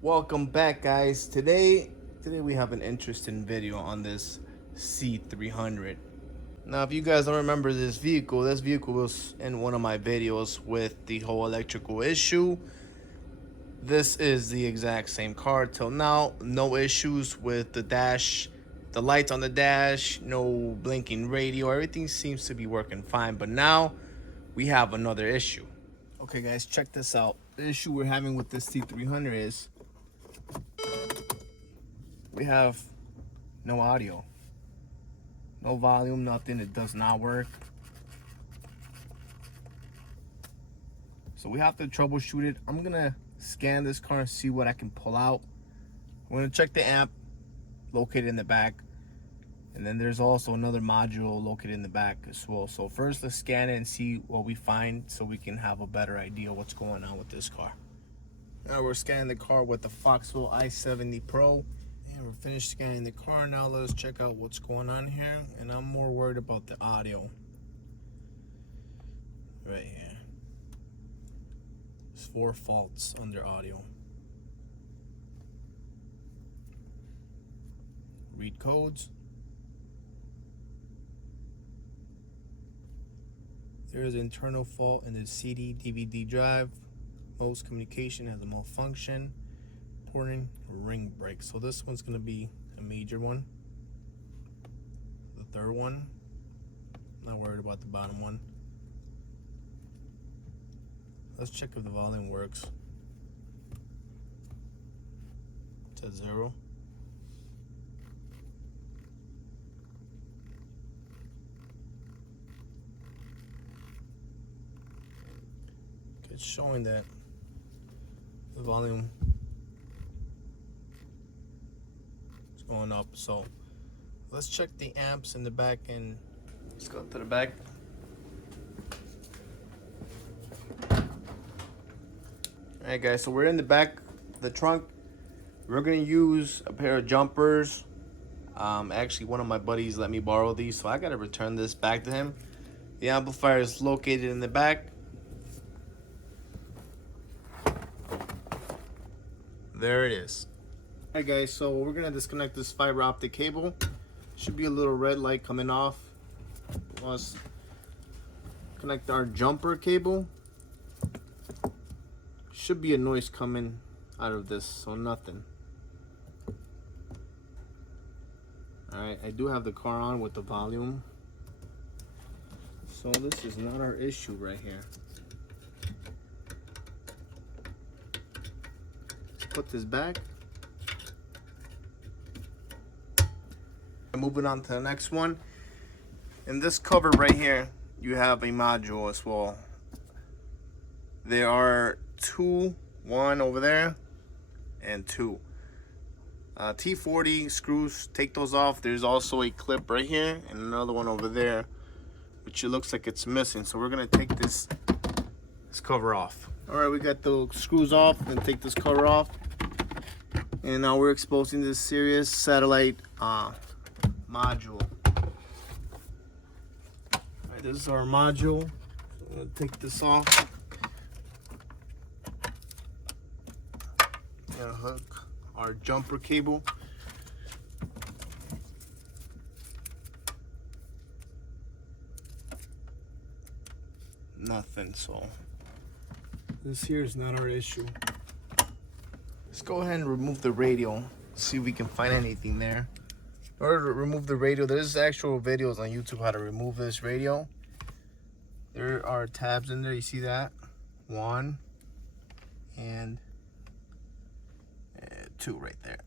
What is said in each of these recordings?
Welcome back, guys. Today we have an interesting video on this C300. Now, if you guys don't remember this vehicle was in one of my videos with the whole electrical issue. This is the exact same car till now. No issues with the dash, the lights on the dash, no blinking radio. Everything seems to be working fine, but now we have another issue. Okay, guys, check this out. The issue we're having with this C300 is we have no audio, no volume, nothing. It does not work. So we have to troubleshoot it. I'm gonna scan this car and see what I can pull out. I'm gonna check the amp located in the back, and then there's also another module located in the back as well. So first, let's scan it and see what we find so we can have a better idea what's going on with this car. Now we're scanning the car with the Foxwell i70 Pro. And we're finished scanning the car. Now let's check out what's going on here. And I'm more worried about the audio. Right here. There's 4 faults under audio. Read codes. There is an internal fault in the CD/DVD drive. Most communication has a malfunction. Porting ring brake. So this one's going to be a major one. The third one, not worried about the bottom one. Let's check if the volume works. It's at 0. It's showing that the volume is going up. So let's check the amps in the back, and let's go to the back. Alright, guys, so we're in the back of the trunk. We're gonna use a pair of jumpers. Actually, one of my buddies let me borrow these, so I gotta return this back to him. The amplifier is located in the back. There it is. Alright, guys, so we're gonna disconnect this fiber optic cable. Should be a little red light coming off. Let's connect our jumper cable. Should be a noise coming out of this, so nothing. Alright, I do have the car on with the volume. So this is not our issue right here. Put this back. Moving on to the next one. In this cover right here, you have a module as well. There are 2, 1 over there, and 2. T40 screws, take those off. There's also a clip right here and another one over there, which it looks like it's missing. So we're gonna take this cover off. All right, we got the screws off, and take this cover off. And now we're exposing this Sirius satellite module. All right, this is our module. I'm gonna take this off. Gonna hook our jumper cable. Nothing, so this here is not our issue. Let's go ahead and remove the radio, see if we can find anything there. In order to remove the radio, there's actual videos on YouTube how to remove this radio. There are tabs in there, you see that? 1 and 2 right there.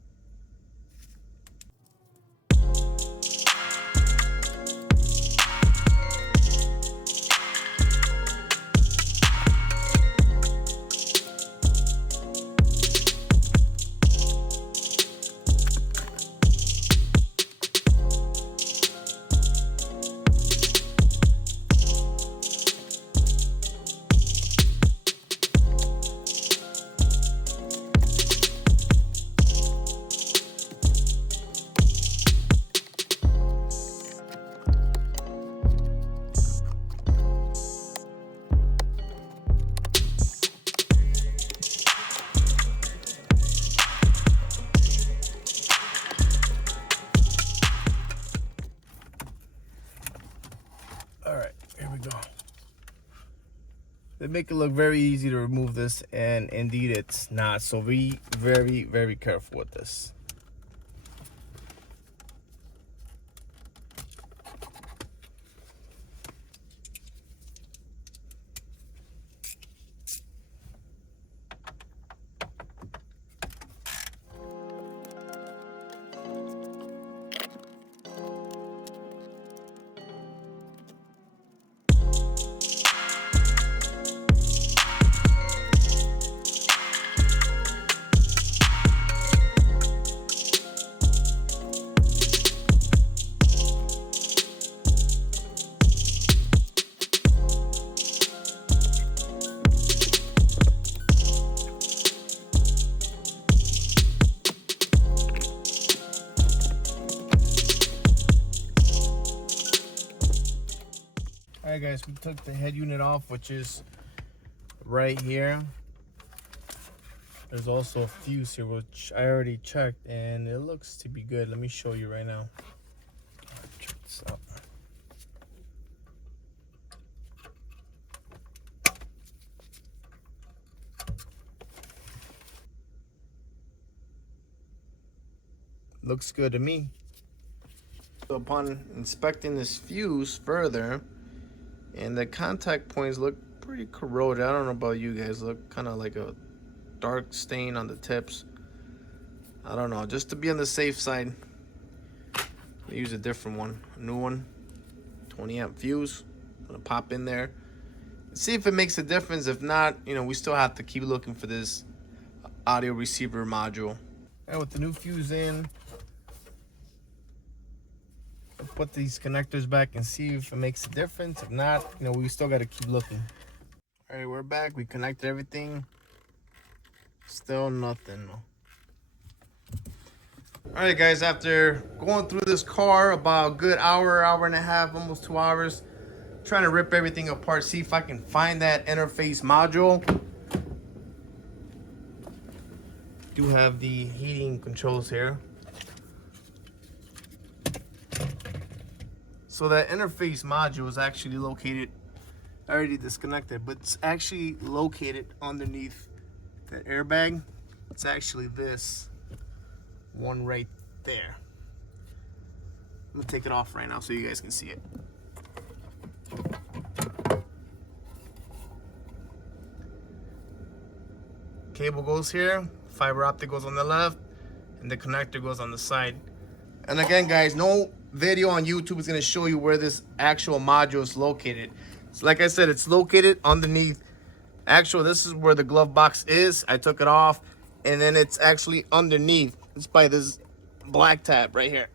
They make it look very easy to remove this, and indeed it's not. So be very, very careful with this. Alright guys, we took the head unit off, which is right here. There's also a fuse here, which I already checked, and it looks to be good. Let me show you right now. Check this out. Looks good to me. So upon inspecting this fuse further, and the contact points look pretty corroded. I don't know about you guys, look kind of like a dark stain on the tips. I don't know, just to be on the safe side, I use a different one, a new one, 20 amp fuse. I'm gonna pop in there, see if it makes a difference. If not, you know, we still have to keep looking for this audio receiver module. And with the new fuse in, I'll put these connectors back and see if it makes a difference. If not, you know, we still got to keep looking. All right, we're back. We connected everything. Still nothing. All right, guys, after going through this car about a good hour, hour and a half, almost 2 hours, trying to rip everything apart, see if I can find that interface module. Do have the heating controls here. So that interface module is actually located, I already disconnected, but it's actually located underneath that airbag. It's actually this one right there. I'm gonna take it off right now so you guys can see it. Cable goes here, fiber optic goes on the left, and the connector goes on the side. And again, guys, no video on YouTube is going to show you where this actual module is located. So like I said, it's located underneath. This is where the glove box is. I took it off, and then it's actually underneath. It's by this black tab right here,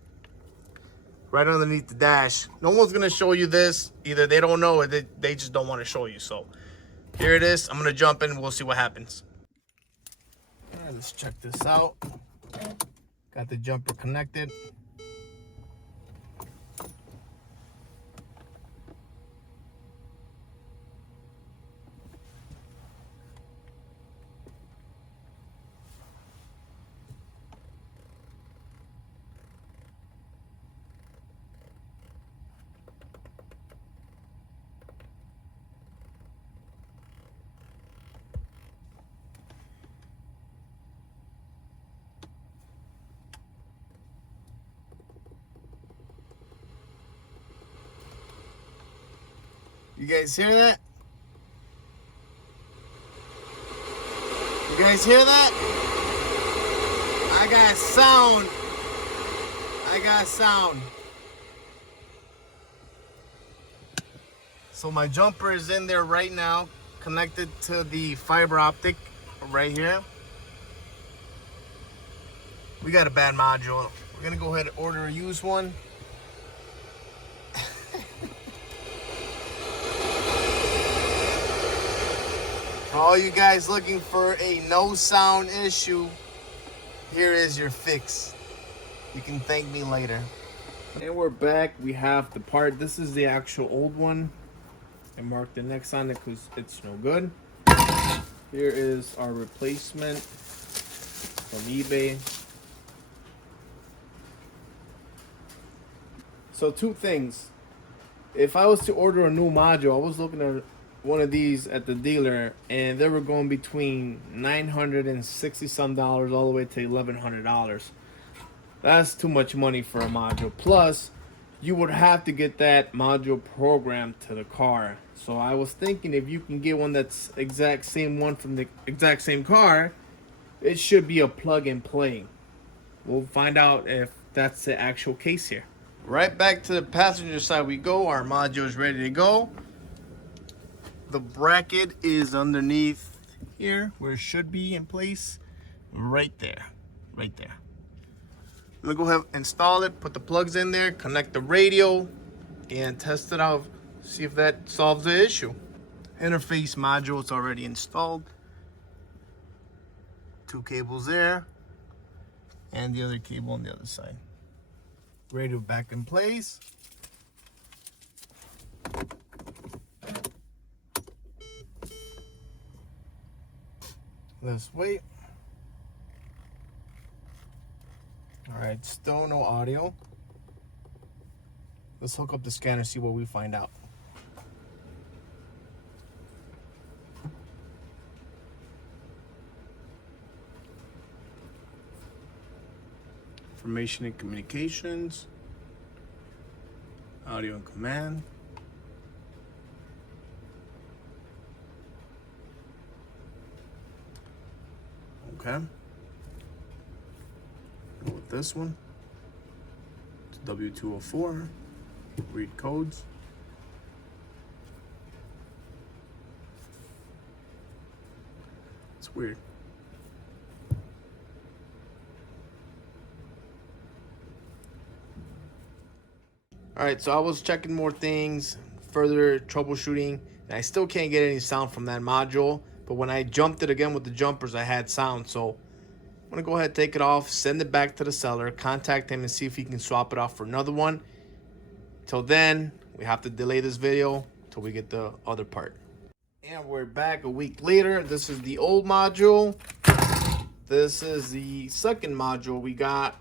right underneath the dash. No one's going to show you this. Either they don't know or they just don't want to show you. So here it is. I'm going to jump in. We'll see what happens. All right, let's check this out. Got the jumper connected. You guys hear that? You guys hear that? I got sound. I got sound. So my jumper is in there right now, connected to the fiber optic right here. We got a bad module. We're gonna go ahead and order a used one. For all you guys looking for a no sound issue, here is your fix. You can thank me later. And we're back. We have the part. This is the actual old one. I marked the X on it because it's no good. Here is our replacement from eBay. So two things. If I was to order a new module, I was looking at one of these at the dealer, and they were going between $960 some all the way to $1,100. That's too much money for a module. Plus, you would have to get that module programmed to the car. So I was thinking, if you can get one that's exact same one from the exact same car, it should be a plug and play. We'll find out if that's the actual case here. Right back to the passenger side we go. Our module is ready to go. The bracket is underneath here where it should be in place. Right there. Right there. I'm gonna go ahead and install it, put the plugs in there, connect the radio, and test it out. See if that solves the issue. Interface module is already installed. 2 cables there, and the other cable on the other side. Radio back in place. Let's wait. All right, still no audio. Let's hook up the scanner, see what we find out. Information and communications. Audio and command. Okay. Go with this one. It's W204. Read codes. It's weird. Alright, so I was checking more things, further troubleshooting, and I still can't get any sound from that module. But when I jumped it again with the jumpers, I had sound. So I'm going to go ahead, take it off, send it back to the seller, contact him and see if he can swap it off for another one. Till then, we have to delay this video till we get the other part. And we're back a week later. This is the old module. This is the second module we got.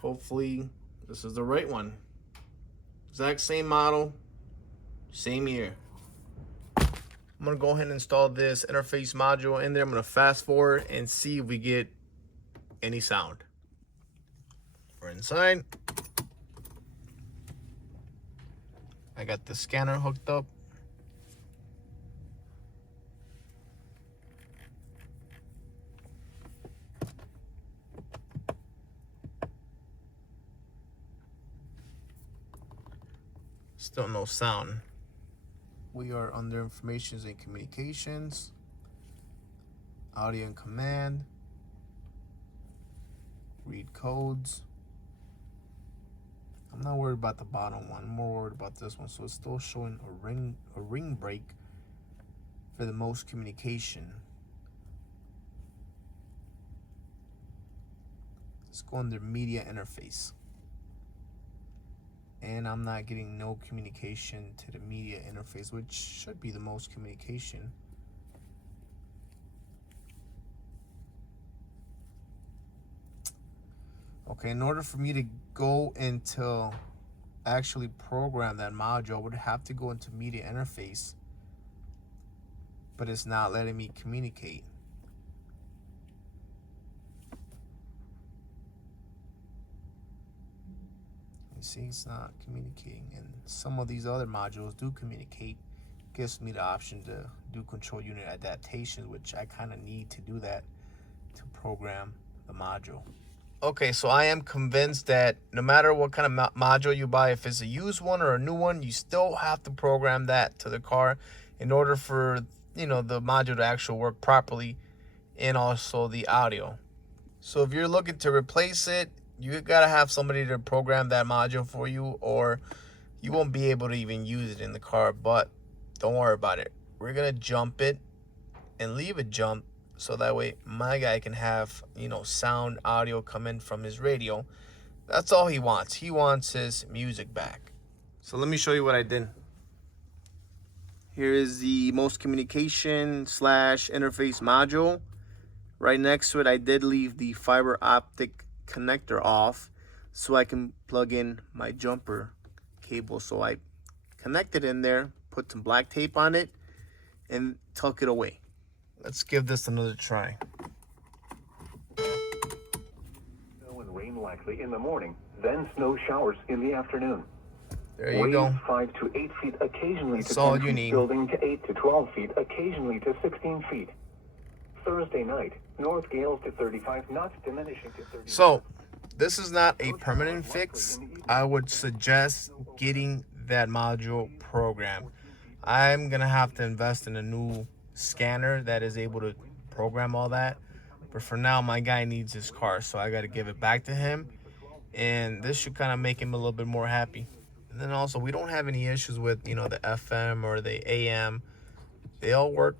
Hopefully this is the right one. Exact same model, same year. I'm gonna go ahead and install this interface module in there. I'm gonna fast forward and see if we get any sound. We're inside. I got the scanner hooked up. Still no sound. We are under informations and communications, audio and command, read codes. I'm not worried about the bottom one, I'm more worried about this one. So it's still showing a ring break for the most communication. Let's go under media interface. And I'm not getting no communication to the media interface, which should be the most communication. Okay, in order for me to go into actually program that module, I would have to go into media interface, but it's not letting me communicate. See, it's not communicating, and some of these other modules do communicate. Gives me the option to do control unit adaptation, which I kind of need to do that to program the module. Okay, so I am convinced that no matter what kind of module you buy, if it's a used one or a new one, you still have to program that to the car in order for, you know, the module to actually work properly, and also the audio. So if you're looking to replace it, you gotta have somebody to program that module for you, or you won't be able to even use it in the car. But don't worry about it. We're gonna jump it and leave it jump, so that way my guy can have, you know, sound audio come in from his radio. That's all he wants. He wants his music back. So let me show you what I did. Here is the most communication / interface module. Right next to it, I did leave the fiber optic connector off so I can plug in my jumper cable. So I connected in there, put some black tape on it, and tuck it away. Let's give this another try. Snow and rain likely in the morning, then snow showers in the afternoon. There you go. 5 to 8 feet, occasionally That's to all 10 you feet, need. building to 8 to 12 feet, occasionally to 16 feet. Thursday night, north gales to 35 knots, diminishing to 30. So, this is not a permanent fix. I would suggest getting that module programmed. I'm gonna have to invest in a new scanner that is able to program all that. But for now, my guy needs his car, so I gotta give it back to him. And this should kind of make him a little bit more happy. And then also, we don't have any issues with, you know, the FM or the AM. They all work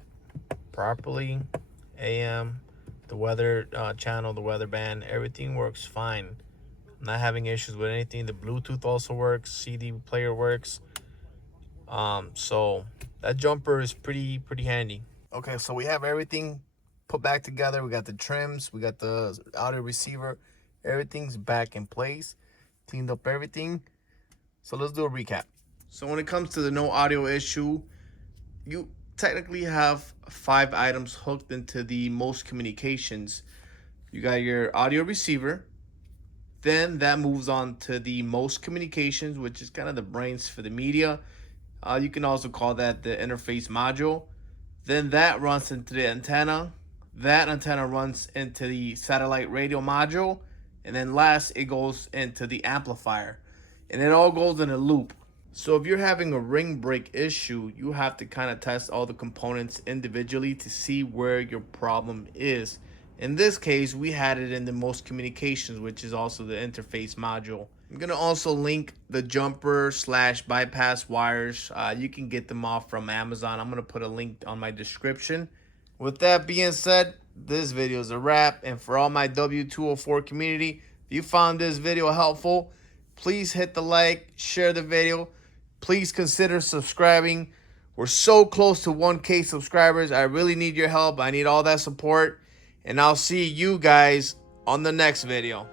properly. AM, the weather channel, the weather band, everything works fine. I'm not having issues with anything. The Bluetooth also works. CD player works. So that jumper is pretty handy. Okay, so we have everything put back together. We got the trims, we got the audio receiver. Everything's back in place. Cleaned up everything. So let's do a recap. So when it comes to the no audio issue, you technically have 5 items hooked into the most communications. You got your audio receiver. Then that moves on to the most communications, which is kind of the brains for the media. You can also call that the interface module. Then that runs into the antenna. That antenna runs into the satellite radio module. And then last, it goes into the amplifier. And it all goes in a loop. So if you're having a ring break issue, you have to kind of test all the components individually to see where your problem is. In this case, we had it in the most communications, which is also the interface module. I'm going to also link the jumper / bypass wires. You can get them off from Amazon. I'm going to put a link on my description. With that being said, this video is a wrap. And for all my W204 community, if you found this video helpful, please hit the like, share the video. Please consider subscribing. We're so close to 1K subscribers. I really need your help. I need all that support. And I'll see you guys on the next video.